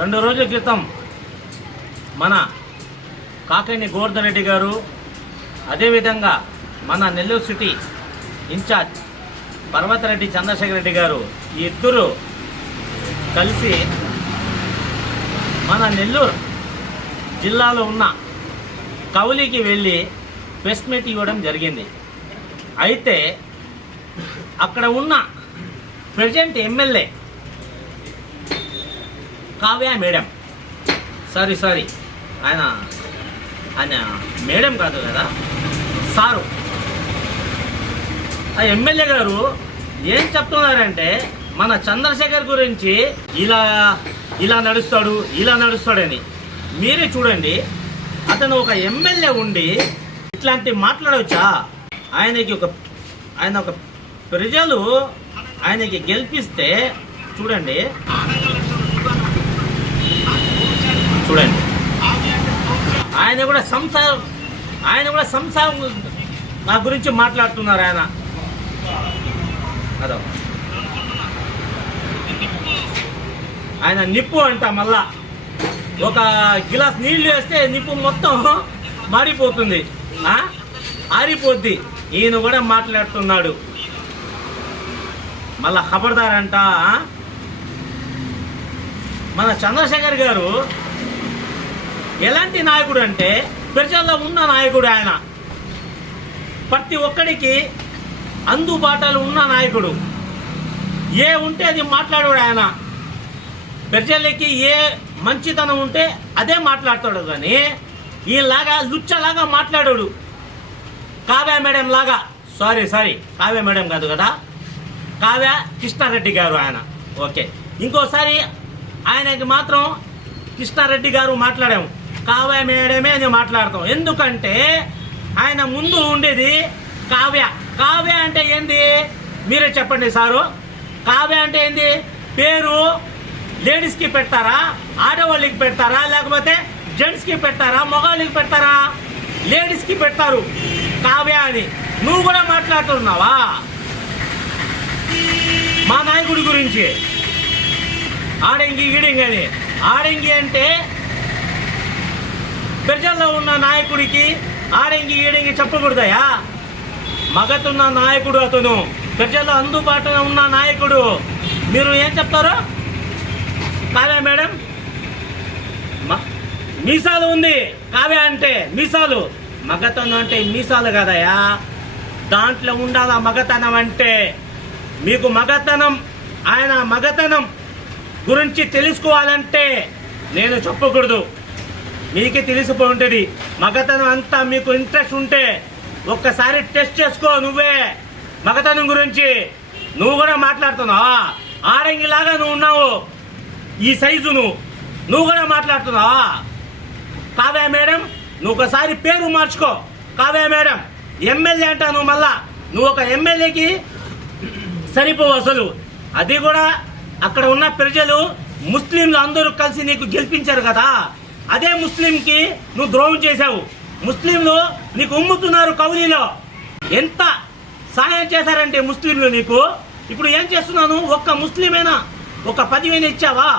రెండు రోజుల క్రితం మన కాకని గోవర్ధన్ రెడ్డి గారు అదేవిధంగా మన నెల్లూరు సిటీ ఇన్ఛార్జ్ పర్వతరెడ్డి చంద్రశేఖర్ రెడ్డి గారు ఈ ఇద్దరు కలిసి మన నెల్లూరు జిల్లాలో ఉన్న కౌలికి వెళ్ళి ప్రెస్ మీట్ ఇవ్వడం జరిగింది. అయితే అక్కడ ఉన్న present MLA Kavya madam. Sorry sorry. ఆయన ఆయన మేడం కాదు కదా? సారు. ఆ ఎమ్మెల్యే గారు ఏం చెప్తున్నారంటే మన చంద్రశేఖర్ గురించి ఇలా ఇలా నడుస్తాడు ఇలా నడుస్తాడని. మీరే చూడండి. అతను ఒక ఎమ్మెల్యే ఉండి ఇట్లాంటి మాట్లాడవచ్చా ఆయనకి ఒక ఆయన ఒక ప్రజలు ఆయనకి గెలిపిస్తే చూడండి చూడండి ఆయన కూడా సంసారం ఆయన కూడా సంసారం నా గురించి మాట్లాడుతున్నారు ఆయన. అదో. ఆయన నిప్పు అంట మళ్ళా. ఒక గిలాస్ నీళ్ళు వేస్తే నిప్పు మొత్తం మారిపోతుంది ఆరిపోద్ది. ఈయన కూడా మాట్లాడుతున్నాడు. మళ్ళా ఖబర్దార్ అంట మన చంద్రశేఖర్ గారు ఎలాంటి నాయకుడు అంటే ప్రజల్లో ఉన్న నాయకుడు ఆయన. ప్రతి ఒక్కడికి అందుబాటులో ఉన్న నాయకుడు. ఏ ఉంటే అది మాట్లాడాడు ఆయన. ప్రజలకి ఏ మంచితనం ఉంటే అదే మాట్లాడతాడు కానీ ఈలాగా లుచ్చలాగా మాట్లాడాడు కావ్య మేడం లాగా. సారీ సారీ కావ్య మేడం కాదు కదా. కావ్య కృష్ణారెడ్డి గారు ఆయన. ఓకే. ఇంకోసారి ఆయనకి మాత్రం కృష్ణారెడ్డి గారు మాట్లాడాము. కావ్య మేడమే అని మాట్లాడతాం. ఎందుకంటే ఆయన ముందు ఉండేది కావ్య. కావ్య అంటే ఏంది? మీరే చెప్పండి సారు. కావ్య అంటే ఏంది? పేరు లేడీస్కి పెడతారా? ఆడవాళ్ళకి పెడతారా? లేకపోతే జెంట్స్కి పెడతారా? మగవాళ్ళకి పెడతారా? లేడీస్కి పెడతారు. కావ్య అని. నువ్వు కూడా మాట్లాడుతున్నావా? మా నాయకుడి గురించి. ఆడంగి ఈడంగి అని ఆడంగి అంటే ప్రజల్లో ఉన్న నాయకుడికి ఆడంగి ఈడంగి చెప్పకూడదయా? మగతున్న నాయకుడు అతను ప్రజల్లో అందుబాటులో ఉన్న నాయకుడు. మీరు ఏం చెప్తారు? కావ్య మేడం? మీసాలు ఉంది. కావ్య అంటే మీసాలు. మగతనం అంటే మీసాలు కదయా? దాంట్లో ఉండాల మగతనం అంటే? మీకు మగతనం ఆయన మగతనం గురించి తెలుసుకోవాలంటే నేను చెప్పకూడదు. మీకే తెలిసిపోయి ఉంటుంది. మగతనం అంతా మీకు ఇంట్రెస్ట్ ఉంటే ఒక్కసారి టెస్ట్ చేసుకో నువ్వే. మగతనం గురించి నువ్వు కూడా మాట్లాడుతున్నావా? ఆడంగిలాగా నువ్వు ఉన్నావు. ఈ సైజు నువ్వు నువ్వు కూడా మాట్లాడుతున్నావా? కావ్య మేడం నువ్వు ఒకసారి పేరు మార్చుకో. కావ్య మేడం ఎమ్మెల్యే అంటా నువ్వు మళ్ళా. నువ్వు ఒక ఎమ్మెల్యేకి సరిపోవు అసలు. అది కూడా అక్కడ ఉన్న ప్రజలు ముస్లింలు అందరూ కలిసి నీకు గెలిపించారు కదా. అదే ముస్లింకి నువ్వు ద్రోహం చేశావు. ముస్లింలు నీకు ఉమ్ముతున్నారు కౌలీలో. ఎంత సహాయం చేశారంటే ముస్లింలు నీకు? ఇప్పుడు ఏం చేస్తున్నాను? ఒక్క ముస్లిమేనా? ఒక పదివేలు ఇచ్చావా?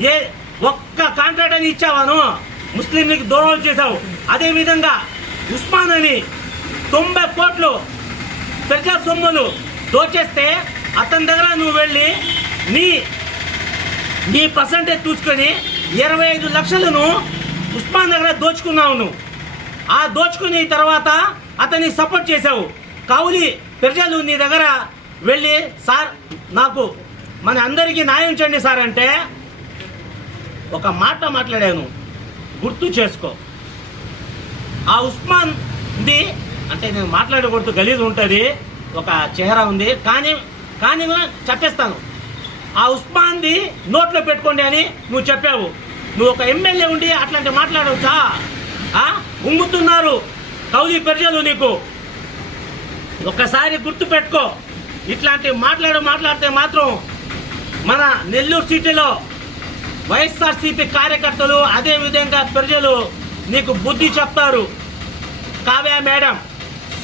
ఏ ఒక్క కాంట్రాక్ట్ అని ఇచ్చావాను ముస్లింలకు దూరం చేశావు. అదే విధంగా ఉస్మాన్ అని తొంభై కోట్లు ప్రజా సొమ్ములు దోచేస్తే అతని దగ్గర నువ్వు వెళ్ళి నీ నీ పర్సంటేజ్ చూసుకొని ఇరవై ఐదు లక్షలను ఉస్మాన్ దగ్గర దోచుకున్నావు నువ్వు. ఆ దోచుకుని తర్వాత అతన్ని సపోర్ట్ చేశావు. కౌలి ప్రజలు నీ దగ్గర వెళ్ళి సార్ నాకు మన అందరికీ న్యాయం చేయండి సార్ అంటే ఒక మాట మాట్లాడాను. గుర్తు చేసుకో. ఆ ఉస్మాన్ది అంటే నేను మాట్లాడకూడదు గలీజ్ ఉంటుంది ఒక చెహరా ఉంది. కానీ కానీ చెప్పేస్తాను. ఆ ఉస్మాన్ది నోట్లో పెట్టుకోండి అని నువ్వు చెప్పావు. నువ్వు ఒక ఎమ్మెల్యే ఉండి అట్లాంటి మాట్లాడవచ్చా ఉంగుతున్నారు. ఉమ్ముతున్నారు కౌలి ప్రజలు నీకు. ఒక్కసారి గుర్తు పెట్టుకో ఇట్లాంటి మాట్లాడు మాట్లాడితే మాత్రం మన నెల్లూరు సిటీలో వైఎస్ఆర్సీపీ కార్యకర్తలు అదే విధంగా ప్రజలు నీకు బుద్ధి చెప్తారు. Kavya madam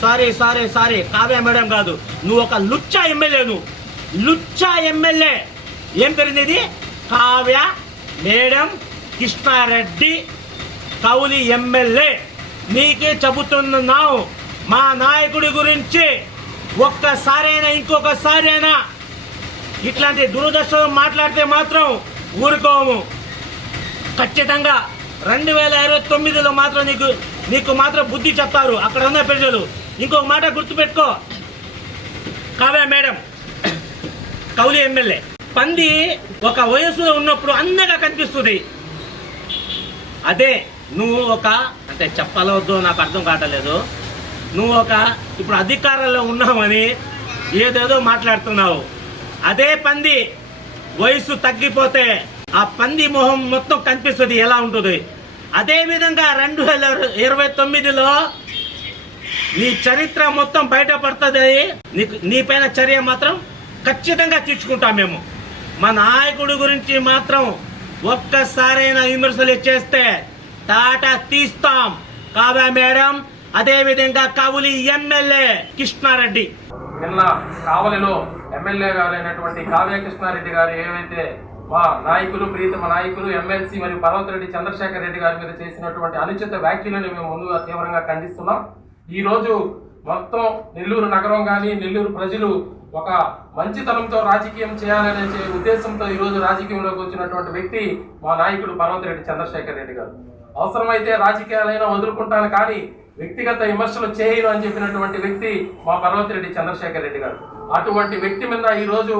sorry sorry sorry Kavya madam కాదు. నువ్వు ఒక లుచ్చా ఎమ్మెల్యే నువ్వు. లుచ్చా ఎమ్మెల్యే. ఏం పెరిగింది కావ్య మేడం. కృష్ణారెడ్డి కౌలి ఎమ్మెల్యే. నీకే చెబుతున్నావు మా నాయకుడి గురించి ఒక్కసారైనా ఇంకొకసారైనా ఇట్లాంటి దురదృష్టం మాట్లాడితే మాత్రం ఊరుకోము. ఖచ్చితంగా రెండు వేల ఇరవై తొమ్మిదిలో మాత్రం నీకు నీకు మాత్రం బుద్ధి చెప్తారు అక్కడ ఉన్న ప్రజలు. ఇంకొక మాట గుర్తుపెట్టుకో. Kavya madam Kavali MLA. పంది ఒక వయసులో ఉన్నప్పుడు అందంగా కనిపిస్తుంది. అదే నువ్వు ఒక అంటే చెప్పాలో నాకు అర్థం కావట్లేదు. నువ్వు ఒక ఇప్పుడు అధికారంలో ఉన్నామని ఏదేదో మాట్లాడుతున్నావు. అదే పంది వయసు తగ్గిపోతే ఆ పంది మొహం మొత్తం కనిపిస్తుంది ఎలా ఉంటుంది? అదే విధంగా రెండు వేల ఇరవై తొమ్మిదిలో నీ చరిత్ర మొత్తం బయటపడుతుంది. నీకు నీ పైన చర్య మాత్రం ఖచ్చితంగా తీర్చుకుంటాం మేము. మా నాయకుడి గురించి మాత్రం ఒక్కసారైనా విమర్శలు చేస్తే తాట తీస్తాం. కావా మేడం అదే విధంగా కవులి ఎమ్మెల్యే కృష్ణారెడ్డి. నిన్న కావలిలో ఎమ్మెల్యే గారైనటువంటి కావ్య కృష్ణారెడ్డి గారు ఏవైతే మా నాయకులు ప్రీతమ నాయకులు ఎమ్మెల్సీ మరియు పర్వతరెడ్డి చంద్రశేఖర్ రెడ్డి గారి మీద చేసినటువంటి అనుచిత వ్యాఖ్యలను మేము ముందుగా తీవ్రంగా ఖండిస్తున్నాం. ఈరోజు మొత్తం నెల్లూరు నగరం కానీ నెల్లూరు ప్రజలు ఒక మంచితనంతో రాజకీయం చేయాలనే ఉద్దేశంతో ఈరోజు రాజకీయంలోకి వచ్చినటువంటి వ్యక్తి మా నాయకుడు పర్వతిరెడ్డి చంద్రశేఖర్ రెడ్డి గారు. అవసరమైతే రాజకీయాలైనా వదులుకుంటాను కానీ వ్యక్తిగత విమర్శలు చేయను అని చెప్పినటువంటి వ్యక్తి మా పర్వతిరెడ్డి చంద్రశేఖర్ రెడ్డి గారు. అటువంటి వ్యక్తి మీద ఈరోజు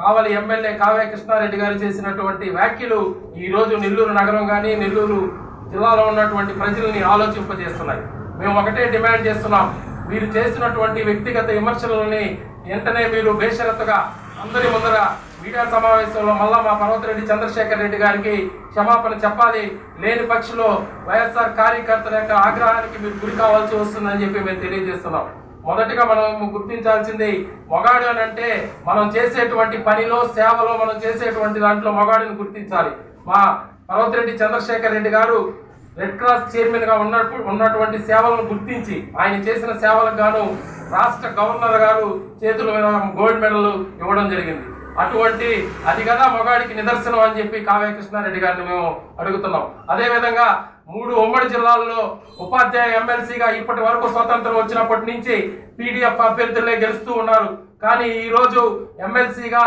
కావలి ఎమ్మెల్యే కావ్య కృష్ణారెడ్డి గారు చేసినటువంటి వ్యాఖ్యలు ఈరోజు నెల్లూరు నగరం కానీ నెల్లూరు జిల్లాలో ఉన్నటువంటి ప్రజల్ని ఆలోచింపజేస్తున్నాయి. మేము ఒకటే డిమాండ్ చేస్తున్నాం. మీరు చేసినటువంటి వ్యక్తిగత విమర్శలని వెంటనే మీరు బేషరత్తుగా అందరి ముందర మీడియా సమావేశంలో మళ్ళా మా పర్వతరెడ్డి చంద్రశేఖర్ రెడ్డి గారికి క్షమాపణ చెప్పాలి. లేని పక్షంలో వైఎస్ఆర్ కార్యకర్తల యొక్క ఆగ్రహానికి మీరు గురి కావాల్సి వస్తుందని చెప్పి మేము తెలియజేస్తున్నాం. మొదటిగా మనం గుర్తించాల్సింది మొగాడు అని అంటే మనం చేసేటువంటి పనిలో సేవలో మనం చేసేటువంటి దాంట్లో మొగాడిని గుర్తించాలి. మా పర్వతరెడ్డి చంద్రశేఖర్ రెడ్డి గారు రెడ్ క్రాస్ చైర్మన్గా ఉన్నప్పుడు ఉన్నటువంటి సేవలను గుర్తించి ఆయన చేసిన సేవలకు గాను రాష్ట్ర గవర్నర్ గారు చేతుల మీద గోల్డ్ మెడల్ ఇవ్వడం జరిగింది. అటువంటి అది కదా మొగాడికి నిదర్శనం అని చెప్పి కావ్య కృష్ణారెడ్డి గారిని మేము అడుగుతున్నాం. అదేవిధంగా మూడు ఉమ్మడి జిల్లాల్లో ఉపాధ్యాయ ఎమ్మెల్సీగా ఇప్పటి వరకు స్వతంత్రం వచ్చినప్పటి నుంచి పీడిఎఫ్ అభ్యర్థులే గెలుస్తూ ఉన్నారు. కానీ ఈరోజు ఎమ్మెల్సీగా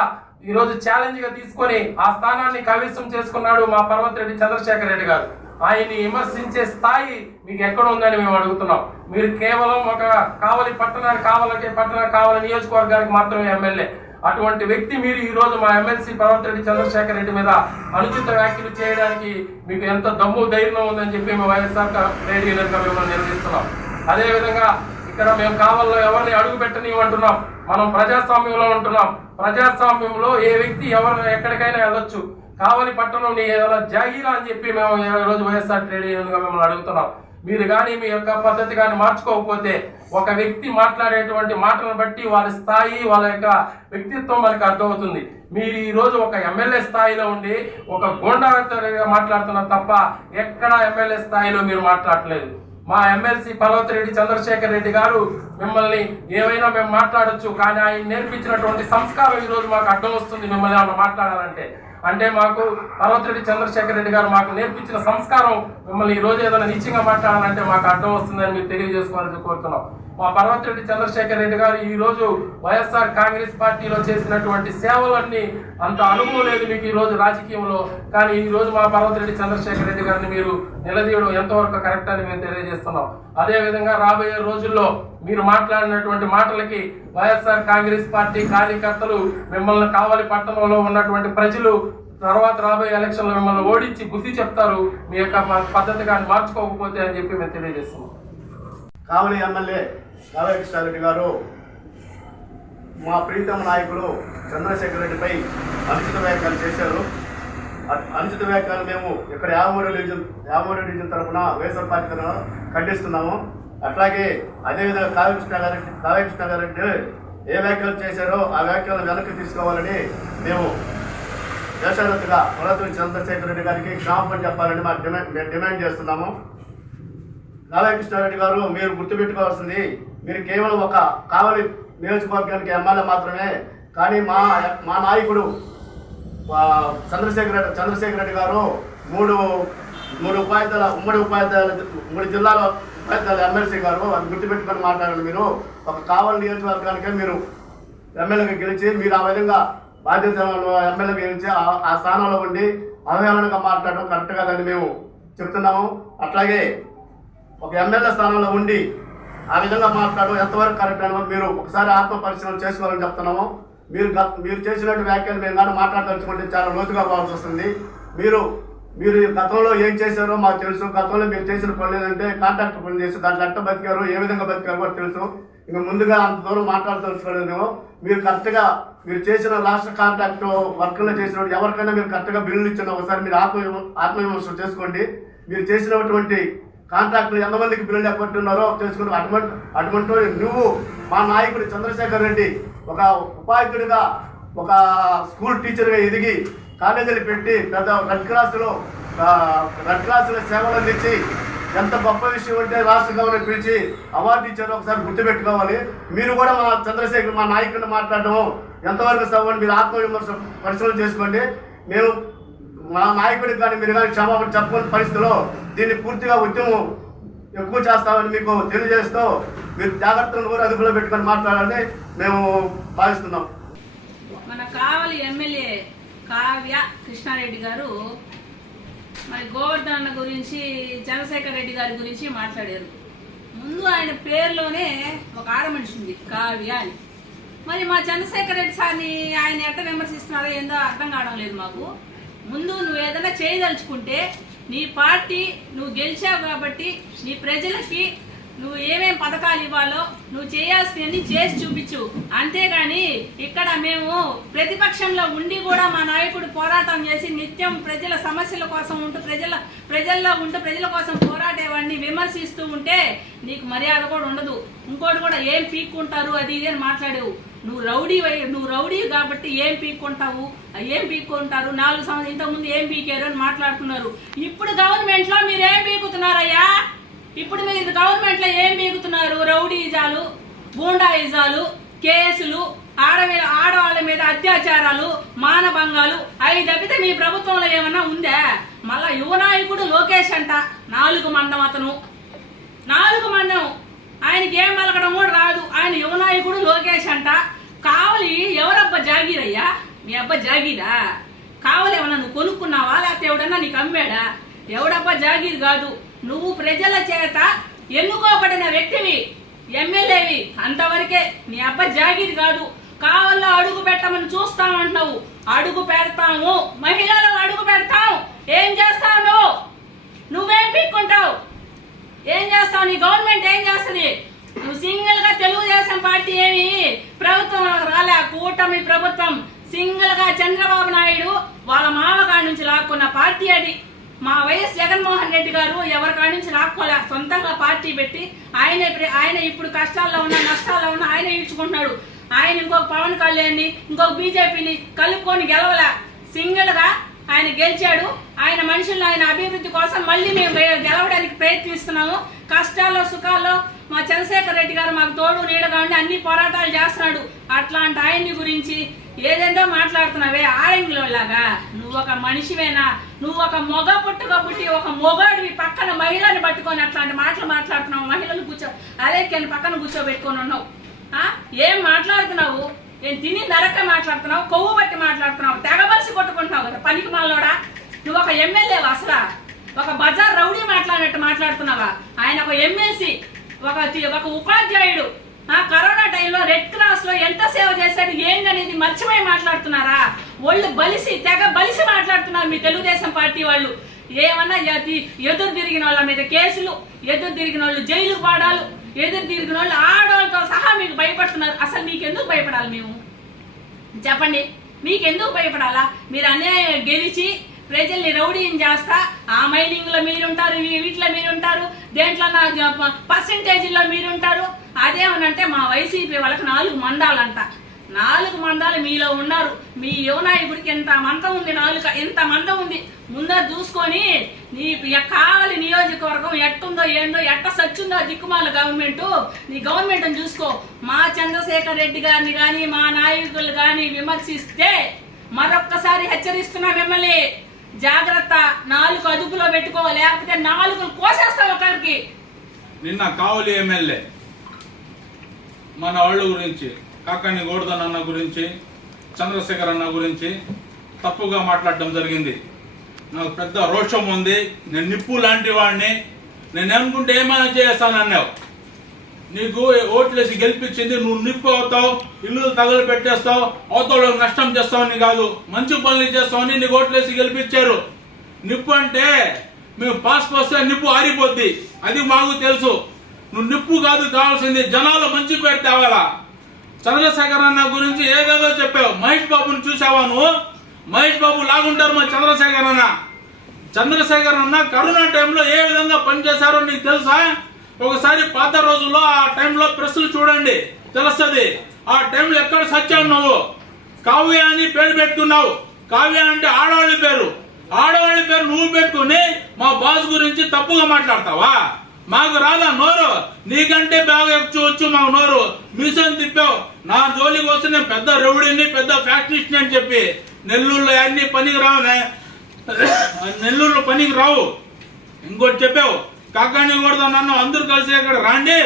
ఈరోజు ఛాలెంజ్గా తీసుకొని ఆ స్థానాన్ని కవిసం చేసుకున్నాడు మా పర్వతరెడ్డి చంద్రశేఖర్ రెడ్డి గారు. ఆయన్ని విమర్శించే స్థాయి మీకు ఎక్కడ ఉందని మేము అడుగుతున్నాం. మీరు కేవలం ఒక కావలి పట్టణ కావలకి పట్టణ కావలి నియోజకవర్గానికి మాత్రమే ఎమ్మెల్యే. అటువంటి వ్యక్తి మీరు ఈరోజు మా ఎమ్మెల్సీ పర్వతరెడ్డి చంద్రశేఖర్ రెడ్డి మీద అనుచిత వ్యాఖ్యలు చేయడానికి మీకు ఎంత దమ్ము ధైర్యం ఉందని చెప్పి మేము వైఎస్ఆర్ ట్రేడ్ మిమ్మల్ని నిర్వహిస్తున్నాం అదే విధంగా ఇక్కడ మేము కావాలో ఎవరిని అడుగు పెట్టనివ్వంటున్నాం. మనం ప్రజాస్వామ్యంలో ఉంటున్నాం. ప్రజాస్వామ్యంలో ఏ వ్యక్తి ఎవరిని ఎక్కడికైనా వెళ్ళొచ్చు. కావలి పట్టణం నీ ఏదైనా జాగీరా అని చెప్పి మేము ఈ రోజు వైఎస్ఆర్ ట్రేడ్ యూనియన్గా మిమ్మల్ని అడుగుతున్నాం. మీరు కానీ మీ యొక్క పద్ధతి కానీ మార్చుకోకపోతే ఒక వ్యక్తి మాట్లాడేటువంటి మాటలను బట్టి వాళ్ళ స్థాయి వాళ్ళ యొక్క వ్యక్తిత్వం మనకు అర్థమవుతుంది. మీరు ఈరోజు ఒక ఎమ్మెల్యే స్థాయిలో ఉండి ఒక గోండాగా మాట్లాడుతున్నారు తప్ప ఎక్కడ ఎమ్మెల్యే స్థాయిలో మీరు మాట్లాడలేదు. మా ఎమ్మెల్సీ పర్వతిరెడ్డి చంద్రశేఖర్ రెడ్డి గారు మిమ్మల్ని ఏవైనా మేము మాట్లాడొచ్చు కానీ ఆయన నేర్పించినటువంటి సంస్కారం ఈ రోజు మాకు అర్థం వస్తుంది మిమ్మల్ని ఏమన్నా మాట్లాడాలంటే. అంటే మాకు పర్వతిరెడ్డి చంద్రశేఖర్ రెడ్డి గారు మాకు నేర్పించిన సంస్కారం మిమ్మల్ని ఈ రోజు ఏదైనా నిశ్చయంగా మాట్లాడాలంటే మాకు అర్థం వస్తుందని మీరు తెలియజేసుకోవాలని కోరుతున్నాం. మా పర్వతిరెడ్డి చంద్రశేఖర్ రెడ్డి గారు ఈ రోజు వైఎస్ఆర్ కాంగ్రెస్ పార్టీలో చేసినటువంటి సేవలన్నీ అంత అనుభవం లేదు మీకు ఈ రోజు రాజకీయంలో. కానీ ఈ రోజు మా పర్వతిరెడ్డి చంద్రశేఖర్ రెడ్డి గారిని మీరు నిలదీయడం ఎంతవరకు కరెక్ట్ అని మేము తెలియజేస్తున్నాం. అదేవిధంగా రాబోయే రోజుల్లో మీరు మాట్లాడినటువంటి మాటలకి వైఎస్ఆర్ కాంగ్రెస్ పార్టీ కార్యకర్తలు మిమ్మల్ని కావలి పట్టణంలో ఉన్నటువంటి ప్రజలు తర్వాత రాబోయే ఎలక్షన్లో మిమ్మల్ని ఓడించి గుసి చెప్తారు. మీ యొక్క పద్ధతి కానీ మార్చుకోకపోతే అని చెప్పి మేము తెలియజేస్తున్నాం. కావలి ఎమ్మెల్యే కావ్య కృష్ణారెడ్డి గారు మా ప్రీతమ నాయకుడు చంద్రశేఖర్ రెడ్డిపై అనుచిత వ్యాఖ్యలు చేశారు. అనుచిత వ్యాఖ్యలు మేము ఇక్కడ యామూరు డివిజన్ యామూరు డివిజన్ తరఫున వైఎస్ఆర్ పార్టీ తరఫున ఖండిస్తున్నాము. అట్లాగే అదేవిధంగా కావ్య కృష్ణారెడ్డి కావ్య కృష్ణారెడ్డి ఏ వ్యాఖ్యలు చేశారో ఆ వ్యాఖ్యలను వెనక్కి తీసుకోవాలని మేము దేశరత్తుగా పురాతన చంద్రశేఖర్ రెడ్డి గారికి క్షమాపణ చెప్పాలని మా డిమాండ్ మేము డిమాండ్ చేస్తున్నాము. రాధాకృష్ణారెడ్డి గారు మీరు గుర్తుపెట్టుకోవాల్సింది మీరు కేవలం ఒక కావలి నియోజకవర్గానికి ఎమ్మెల్యే మాత్రమే కానీ మా మా నాయకుడు చంద్రశేఖర చంద్రశేఖర్ రెడ్డి గారు మూడు మూడు ఉపాధ్యాయుల ఉమ్మడి ఉపాధ్యాయుల మూడు జిల్లాల ఉపాధ్యాయుల ఎమ్మెల్సీ గారు అది గుర్తుపెట్టుకొని మాట్లాడండి మీరు. ఒక కావలి నియోజకవర్గానికే మీరు ఎమ్మెల్యేగా గెలిచి మీరు ఆ విధంగా బాధ్యత ఎమ్మెల్యేగా గెలిచి ఆ స్థానంలో ఉండి అవహేళనగా మాట్లాడడం కరెక్ట్ కాదని మేము చెప్తున్నాము. అట్లాగే ఒక ఎమ్మెల్యే స్థానంలో ఉండి ఆ విధంగా మాట్లాడడం ఎంతవరకు కరెక్ట్ అని మీరు ఒకసారి ఆత్మ పరిశీలన చేసుకోవాలని చెప్తున్నాము. మీరు గత- మీరు చేసినట్టు వ్యాఖ్యలు మేము కానీ మాట్లాడదలుచుకుంటే చాలా లోతుగా పోవాల్సి వస్తుంది. మీరు మీరు గతంలో ఏం చేశారో మాకు తెలుసు. గతంలో మీరు చేసిన పనులు ఏంటంటే కాంట్రాక్ట్ పని చేసి దాంట్లో ఎట్ట బతికారు ఏ విధంగా బతికారు కూడా తెలుసు. ఇంకా ముందుగా అంత దూరం మాట్లాడదలుచుకోలేదేమో మీరు కరెక్ట్గా మీరు చేసిన లాస్ట్ కాంట్రాక్ట్ వర్క్లో చేసిన ఎవరికైనా మీరు కరెక్ట్గా బిల్లులు ఇచ్చిన ఒకసారి మీరు ఆత్మ ఆత్మవిమర్శ చేసుకోండి. మీరు చేసినటువంటి కాంట్రాక్టులు ఎంతమందికి బిల్లులు ఎక్కడున్నారో తెలుసుకుని అటువంటి అటువంటి నువ్వు మా నాయకుడు చంద్రశేఖర్ రెడ్డి ఒక ఉపాధ్యుడిగా ఒక స్కూల్ టీచర్గా ఎదిగి కాలేజీలు పెట్టి పెద్ద రెడ్ క్రాస్లో రెడ్ క్రాస్లో సేవలు అందించి ఎంత గొప్ప విషయం అంటే రాష్ట్ర గవర్నర్ పిలిచి అవార్డు ఇచ్చారో ఒకసారి గుర్తుపెట్టుకోవాలి. మీరు కూడా మా చంద్రశేఖర్ మా నాయకుడిని మాట్లాడడం ఎంతవరకు సవ్వండి మీరు ఆత్మవిమర్శ పరిశీలన చేసుకోండి. మేము మా నాయకుడికి కానీ మీరు కానీ క్షమాపణ చెప్పుకునే పరిస్థితిలో దీన్ని పూర్తిగా ఉద్యమం ఎక్కువ చేస్తామని మీకు తెలియజేస్తూ మీరు జాగ్రత్తలను కూడా అదుపులో పెట్టుకొని మాట్లాడాలని మేము భావిస్తున్నాం. మన కావలి ఎమ్మెల్యే కావ్య కృష్ణారెడ్డి గారు మరి గోవర్ధన్ గురించి చంద్రశేఖర్ రెడ్డి గారి గురించి మాట్లాడారు. ముందు ఆయన పేరులోనే ఒక ఆడ మనిషి ఉంది కావ్య అని. మరి మా చంద్రశేఖర్ రెడ్డి సార్ని ఆయన ఎంత విమర్శిస్తున్నారో ఏందో అర్థం కావడం లేదు మాకు. ముందు నువ్వు ఏదైనా చేయదలుచుకుంటే నీ పార్టీ నువ్వు గెలిచావు కాబట్టి నీ ప్రజలకి నువ్వు ఏమేం పథకాలు ఇవ్వాలో నువ్వు చేయాల్సినవన్నీ చేసి చూపించు. అంతేగాని ఇక్కడ మేము ప్రతిపక్షంలో ఉండి కూడా మా నాయకుడు పోరాటం చేసి నిత్యం ప్రజల సమస్యల కోసం ఉంటూ ప్రజల ప్రజల్లో ఉంటూ ప్రజల కోసం పోరాటేవాడిని విమర్శిస్తూ ఉంటే నీకు మర్యాద కూడా ఉండదు. ఇంకోటి కూడా ఏం పీక్కుంటారు అది ఇది అని మాట్లాడేవు. నువ్వు రౌడీ నువ్వు రౌడీ కాబట్టి ఏం పీక్కుంటావు? ఏం పీక్కుంటారు? నాలుగు సంవత్సరం ఇంతకుముందు ఏం పీకారు అని మాట్లాడుతున్నారు. ఇప్పుడు గవర్నమెంట్లో మీరు ఏం పీకుతున్నారయ్యా? ఇప్పుడు మీరు గవర్నమెంట్లో ఏం పీకుతున్నారు? రౌడీజాలు గూండాయిజాలు కేసులు ఆడవే ఆడవాళ్ళ మీద అత్యాచారాలు మానభంగాలు అవి తప్పితే మీ ప్రభుత్వంలో ఏమన్నా ఉందా? మళ్ళా యువ నాయకుడు లోకేష్ అంట నాలుగు మండం అతను. నాలుగు మండం ఆయనకి ఏం పలకడం కూడా రాదు. ఆయన యువ నాయకుడు లోకేష్ అంట. కావలి ఎవరబ్బా జాగీరయ్యా? మీ అబ్బా జాగీరా? కావలి ఏమన్నా నువ్వు కొనుక్కున్నావా? లేకపోతే ఎవడన్నా నీకు అమ్మాడా? ఎవడబ్బా జాగీర్ కాదు. నువ్వు ప్రజల చేత ఎన్నుకోబడిన వ్యక్తివి ఎమ్మెల్యేవి అంతవరకే. నీ అబ్బ జాగీర్ కాదు. కావల్లో అడుగు పెట్టమని చూస్తామంటావు అడుగు పెడతాము. మహిళలు అడుగు పెడతాం. ఏం చేస్తావు నువ్వు? నువ్వేం పీక్కుంటావు? ఏం చేస్తావు? నీ గవర్నమెంట్ ఏం చేస్తుంది? నువ్వు సింగిల్గా తెలుగుదేశం పార్టీ ఏమి ప్రభుత్వం రాలే. కూటమి ప్రభుత్వం సింగిల్గా చంద్రబాబు నాయుడు వాళ్ళ మామగారి నుంచి లాక్కున్న పార్టీ అది. మా వైఎస్ జగన్మోహన్ రెడ్డి గారు ఎవరి కాడి నుంచి లాక్కోలే? సొంతంగా పార్టీ పెట్టి ఆయన ఆయన ఇప్పుడు కష్టాల్లో ఉన్న నష్టాల్లో ఉన్న ఆయన ఇచ్చుకుంటున్నాడు ఆయన ఇంకొక పవన్ కళ్యాణ్ని ఇంకొక బీజేపీని కలుపుకొని గెలవలే. సింగిల్గా ఆయన గెలిచాడు. ఆయన మనుషులను ఆయన అభివృద్ధి కోసం మళ్ళీ మేము గెలవడానికి ప్రయత్నిస్తున్నాము. కష్టాల్లో సుఖాల్లో మా చంద్రశేఖర్ రెడ్డి గారు మాకు తోడు నీడగా ఉండి అన్ని పోరాటాలు చేస్తున్నాడు. అట్లాంటి ఆయన్ని గురించి ఏదేందో మాట్లాడుతున్నావే ఆడంగిలో లాగా నువ్వు ఒక మనిషివేనా? నువ్వు ఒక మొగ పుట్టుక పుట్టి ఒక మొగాడివి పక్కన మహిళని పట్టుకొని అట్లాంటి మాటలు మాట్లాడుతున్నావు మహిళలు కూర్చో అలేఖ్యాన్ని పక్కన కూర్చోబెట్టుకొని ఉన్నావు. ఆ? ఏం మాట్లాడుతున్నావు? నేను తిని నరక మాట్లాడుతున్నావు? కొవ్వు బట్టి మాట్లాడుతున్నావు? తెగబలిసి కొట్టుకుంటున్నావు కదా పనికి మాల్లోడా నువ్వు ఒక ఎమ్మెల్యేవా అసలా? ఒక బజార్ రౌడీ మాట్లాడినట్టు మాట్లాడుతున్నావా? ఆయన ఒక ఎమ్మెల్సీ. ఒక ఒక ఉపాధ్యాయుడు. ఆ కరోనా టైంలో రెడ్ క్రాస్లో ఎంత సేవ చేశాడు ఏందనేది మర్చిపోయి మాట్లాడుతున్నారా? ఒళ్ళు బలిసి తెగ బలిసి మాట్లాడుతున్నారు మీ తెలుగుదేశం పార్టీ వాళ్ళు. ఏమన్నా ఎదురు తిరిగిన వాళ్ళ మీద కేసులు ఎదురు తిరిగిన వాళ్ళు జైలు పాడాలు ఎదురు తిరిగిన వాళ్ళు ఆడవాళ్ళతో సహా మీకు భయపడుతున్నారు. అసలు మీకెందుకు భయపడాలి మేము? చెప్పండి. మీకెందుకు భయపడాలా? మీరు అన్యాయం గెలిచి ప్రజల్ని రౌడీని చేస్తా. ఆ మైనింగ్లో మీరుంటారు వీటిలో మీరుంటారు దేంట్లో నా పర్సంటేజీల్లో మీరుంటారు. అదేమనంటే మా వైసీపీ వాళ్ళకి నాలుగు మందాలంట. నాలుగు మందాలు మీలో ఉన్నారు. మీ యువనాయకుడికి ఎంత మందం ఉంది నాలుగు ఎంత మందం ఉంది ముందర చూసుకొని నీ ఎ- నియోజకవర్గం ఎట్టుందో ఏందో ఎట్ట సచ్చుందో దిక్కుమాల గవర్నమెంట్ నీ గవర్నమెంట్ చూసుకో. మా చంద్రశేఖర్ రెడ్డి గారిని కానీ మా నాయకులు కానీ విమర్శిస్తే మరొక్కసారి హెచ్చరిస్తున్నా మిమ్మల్ని. జాగ్రత్త నాలుగు అదుపులో పెట్టుకో లేకపోతే నాలుగు కోసేస్తావు ఒకరికి. నిన్న కావలి ఎమ్మెల్యే మన వాళ్ళ గురించి కాకాని గోడదన్ అన్న గురించి చంద్రశేఖర్ అన్న గురించి తప్పుగా మాట్లాడడం జరిగింది. నాకు పెద్ద రోషం ఉంది. నేను నిప్పు లాంటి వాడిని. నేను అనుకుంటే ఏమైనా చేస్తానన్నావు. నీకు ఓట్లేసి గెలిపించింది నువ్వు నిప్పు అవుతావు ఇల్లు తగలు పెట్టేస్తావు అవతలకు నష్టం చేస్తావని కాదు మంచి పనులు చేస్తావని నీకు ఓట్లేసి గెలిపించారు. నిప్పు అంటే మేము పాస్ పోస్తే నిప్పు ఆరిపోద్ది. అది మాకు తెలుసు. నువ్వు నిప్పు కాదు కావాల్సింది జనాలు మంచి పేరు తేవాలా? చంద్రశేఖర్ అన్న గురించి ఏదేదో చెప్పావు. మహేష్ బాబుని చూసావా నువ్వు? మహేష్ బాబు లాగుంటారు మా చంద్రశేఖర్ అన్న. చంద్రశేఖర్ అన్న కరోనా టైంలో ఏ విధంగా పనిచేశారో నీకు తెలుసా? ఒకసారి పాత రోజుల్లో ఆ టైంలో ప్రెస్లు చూడండి. తెలుస్తుంది. ఆ టైంలో ఎక్కడ సచ్చావు నువ్వు కావ్య అని పేరు పెట్టుకున్నావు. కావ్య అంటే ఆడవాళ్ళ పేరు. ఆడవాళ్ళ పేరు నువ్వు పెట్టుకుని మా బాస్ గురించి తప్పుగా మాట్లాడతావా? మాకు రాదా నోరు? నీకంటే బాగా ఎక్కువచ్చు మాకు నోరు. మిషన్ తిప్పావు. నా జోలికి వస్తే నేను పెద్ద రెవుడిని పెద్ద ఫ్యాక్షనిస్ట్ అని చెప్పి. నెల్లూరులో అన్ని పనికి రావు నెల్లూరులో పనికి రావు. ఇంకోటి చెప్పావు. కాకాని కూడా నన్ను అందరూ కలిసి ఇక్కడ రాండి.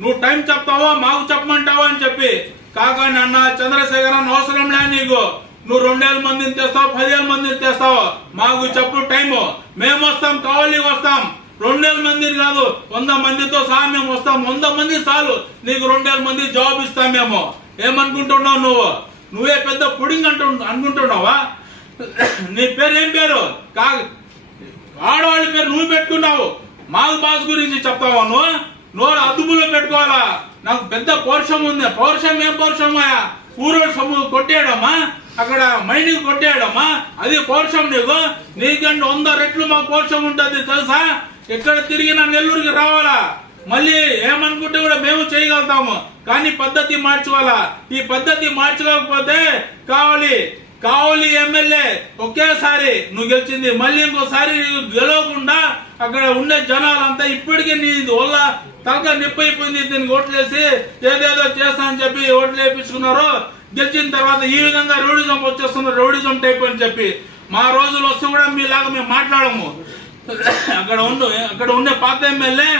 నువ్వు టైం చెప్తావా మాకు చెప్పమంటావా అని చెప్పి. కాకాని అన్న చంద్రశేఖర్ అన్న అవసరం లే నీకు. నువ్వు రెండేళ్ళ మందిని తెస్తావు పదివేల మందిని తెస్తావు. మాకు చెప్పు టైము. మేము వస్తాం కావాలి వస్తాం. రెండేళ్ళ మందిని కాదు వంద మందితో సహా మేము వస్తాం. వంద మంది చాలు. నీకు రెండేళ్ళ మంది జాబ్ ఇస్తాం మేము. ఏమనుకుంటున్నావు నువ్వు? నువ్వే పెద్ద పుడింగ్ అంటు అనుకుంటున్నావా? నీ పేరు ఏం పేరు? కా ఆడవాళ్ళ పేరు నువ్వు పెట్టుకున్నావు. మాల్ బాస్ గురించి చెప్తావు నువ్వు నోరు అదుపులో పెట్టుకోవాలా? నాకు పెద్ద పౌరుషం ఉంది. పౌరుషం ఏం పౌరుషమా ఊరోడు సొమ్ము కొట్టేయడమ్మా అక్కడ మైనింగ్ కొట్టేయడమ్మా అది పౌరుషం నీకు. నీకంటే వంద రెట్లు మాకు పౌరుషం ఉంటుంది తెలుసా? ఎక్కడ తిరిగినా నెల్లూరుకి రావాలా? మళ్ళీ ఏమనుకుంటే కూడా మేము చేయగలుగుతాము. కానీ పద్ధతి మార్చుకోవాలా? ఈ పద్ధతి మార్చుకోకపోతే కావాలి కావాలి ఎమ్మెల్యే ఒకేసారి నువ్వు గెలిచింది. మళ్ళీ ఇంకోసారి గెలవకుండా అక్కడ ఉండే జనాలంతా ఇప్పటికే నీ వల్ల తలక నిప్పైపోయింది దీనికి ఓట్లేసి ఏదేదో చేస్తా అని చెప్పి ఓట్లు వేయించుకున్నారో గెలిచిన తర్వాత ఈ విధంగా రౌడిజం వచ్చేస్తుంది రౌడిజం టైప్ అని చెప్పి. మా రోజులు వస్తే కూడా మీలాగా మేము మాట్లాడము. అక్కడ ఉండు అక్కడ ఉండే పాత ఎమ్మెల్యే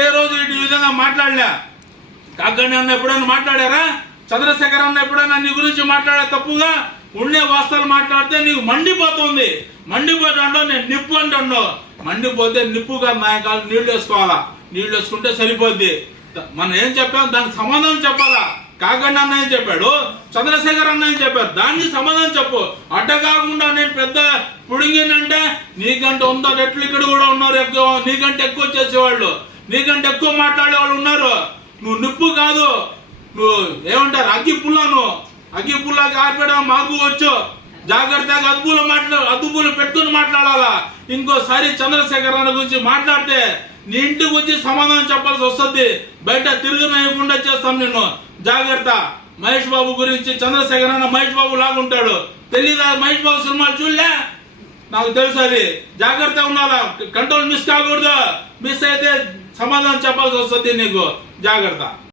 ఏ రోజు ఇటు ఈ విధంగా మాట్లాడలే? కాకండి అన్న ఎప్పుడైనా మాట్లాడారా? చంద్రశేఖర్ అన్న ఎప్పుడైనా నీ గురించి మాట్లాడే తప్పుగా ఉండే వాస్తవాలు మాట్లాడితే నీకు మండిపోతుంది. మండిపోతుండో నేను నిప్పు అంటుండో. మండిపోతే నిప్పుగా మాయకాలు నీళ్ళు వేసుకోవాలా? నీళ్ళు వేసుకుంటే సరిపోద్ది. మనం ఏం చెప్పాం? దానికి సమాధానం చెప్పాలా? కాకండి అన్న ఏం చెప్పాడు? చంద్రశేఖర్ అన్న ఏం చెప్పాడు దానికి సమాధానం చెప్పు. అడ్డ కాకుండా నేను పెద్ద పుడిగిందంటే నీకంటే వంద రెట్లు ఇక్కడ కూడా ఉన్నారు ఎక్కువ. నీకంటే ఎక్కువ చేసేవాళ్ళు. నీకంటే ఎక్కువ మాట్లాడే వాళ్ళు ఉన్నారు. నువ్వు నిప్పు కాదు. నువ్వు ఏమంటారు? అగ్గి పుల్లను. అగ్గి పుల్ల కార్పెడం మాకు వచ్చు. జాగ్రత్తగా అద్భులు మాట్లా అద్భులు పెట్టుకుని మాట్లాడాలా? ఇంకోసారి చంద్రశేఖర్ అన్న గురించి మాట్లాడితే నీ ఇంటికి వచ్చి సమాధానం చెప్పాల్సి వస్తుంది. బయట తిరగనివ్వకుండా చేస్తాం నిన్ను. జాగ్రత్త. మహేష్ బాబు గురించి చంద్రశేఖర్ అన్న మహేష్ బాబు లాగుంటాడు. తెలీదా మహేష్ బాబు సినిమాలు చూడలే? నాకు తెలుసు అది. జాగ్రత్త ఉండాలా? కంట్రోల్ మిస్ కాకూడదు. మిస్ అయితే సమాధానం చెప్పాల్సి వస్తుంది నీకు. జాగ్రత్త.